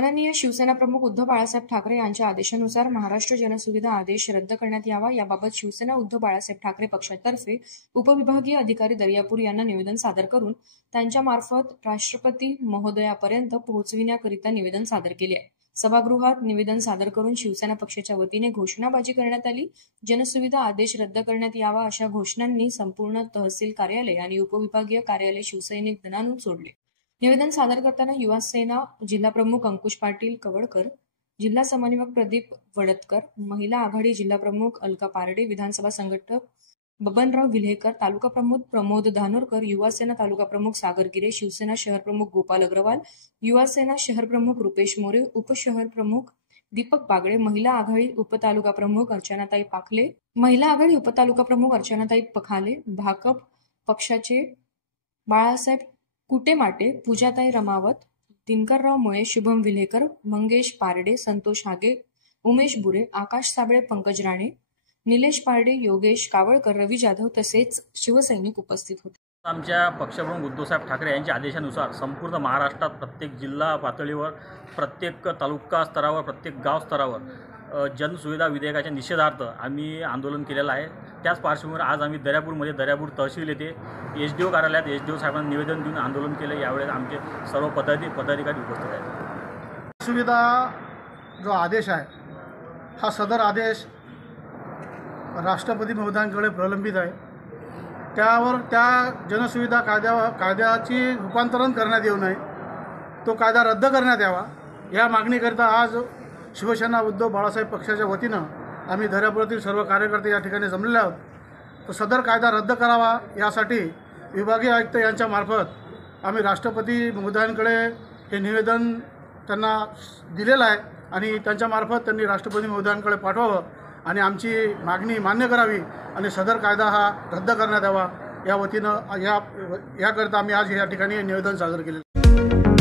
माननीय शिवसेना प्रमुख उद्धव बाळासाहेब ठाकरे यांच्या आदेशानुसार महाराष्ट्र जनसुविधा आदेश रद्द करण्यात यावा याबाबत शिवसेना उद्धव बाळासाहेब ठाकरे पक्षातर्फे उपविभागीय अधिकारी दर्यापूर यांना निवेदन सादर करून त्यांच्या मार्फत राष्ट्रपती महोदयापर्यंत पोहोचविण्याकरिता निवेदन सादर केले आहे। सभागृहात निवेदन सादर करून शिवसेना पक्षाच्या वतीने घोषणाबाजी करण्यात आली। जनसुविधा आदेश रद्द करण्यात यावा अशा घोषणांनी संपूर्ण तहसील कार्यालय आणि उपविभागीय कार्यालय शिवसैनिक दणाणून सोडले। निवेदन सादर करताना युवा सेना जिल्हा प्रमुख अंकुश पाटील कवडकर, जिल्हा समन्वयक प्रदीप वडतकर, महिला आघाडी जिल्हा प्रमुख अलका पारडे, विधानसभा संघटक बबनराव विल्हेकर, तालुका प्रमुख प्रमोद धानोरकर, युवा सेना तालुका प्रमुख सागर गिरे, शिवसेना शहर प्रमुख गोपाल अग्रवाल, युवा सेना शहर प्रमुख रुपेश मोरे, उपशहर प्रमुख दीपक बागडे, महिला आघाडी उपतालुका प्रमुख अर्चनाताई पाखले, महिला आघाडी उपतालुका प्रमुख अर्चनाताई पखाले, भाकप पक्षाचे बाळासाहेब कुटेमाटे, पूजाताई रमावत, दिनकरराव मुळे, शुभम विल्हेकर, मंगेश पारडे, संतोष हागे, उमेश बुरे, आकाश साबळे, पंकज राणे, निलेश पारडे, योगेश कावळकर, रवी जाधव तसेच शिवसैनिक उपस्थित होते। आमच्या पक्षप्रमुख उद्धवसाहेब ठाकरे यांच्या आदेशानुसार संपूर्ण महाराष्ट्रात प्रत्येक जिल्हा पातळीवर, प्रत्येक तालुका स्तरावर, प्रत्येक गाव स्तरावर जनसुविधा विधेयकाच्या निषेधार्थ आम्ही आंदोलन केलेलं आहे। त्याच पार्श्वभूमीवर आज आम्ही दर्यापूर तहसील येथे SDO कार्यालयात SDO साहेबांना निवेदन देऊन आंदोलन केलं। यावेळेस आमचे सर्व पदाधिकारी उपस्थित आहेत। सुविधा जो आदेश आहे हा सदर आदेश राष्ट्रपती महोदयांकडे प्रलंबित आहे। त्यावर त्या जनसुविधा कायद्याची रूपांतरण करण्यात येऊ नये, तो कायदा रद्द करण्यात यावा या मागणीकरिता आज शिवसेना उद्धव बाळासाहेब पक्षाच्या वतीनं आम्ही दर्यापुरातील सर्व कार्यकर्ते या ठिकाणी जमलेले आहोत। तो सदर कायदा रद्द करावा यासाठी विभागीय आयुक्त यांच्या मार्फत आम्ही राष्ट्रपती महोदयांकडे हे निवेदन त्यांना दिलेलं आहे आणि त्यांच्या मार्फत त्यांनी राष्ट्रपती महोदयांकडे पाठवावं आणि आमची मागणी मान्य करावी आणि सदर कायदा हा रद्द करण्यात यावा या वतीनं याकरिता आम्ही आज या ठिकाणी निवेदन सादर केले।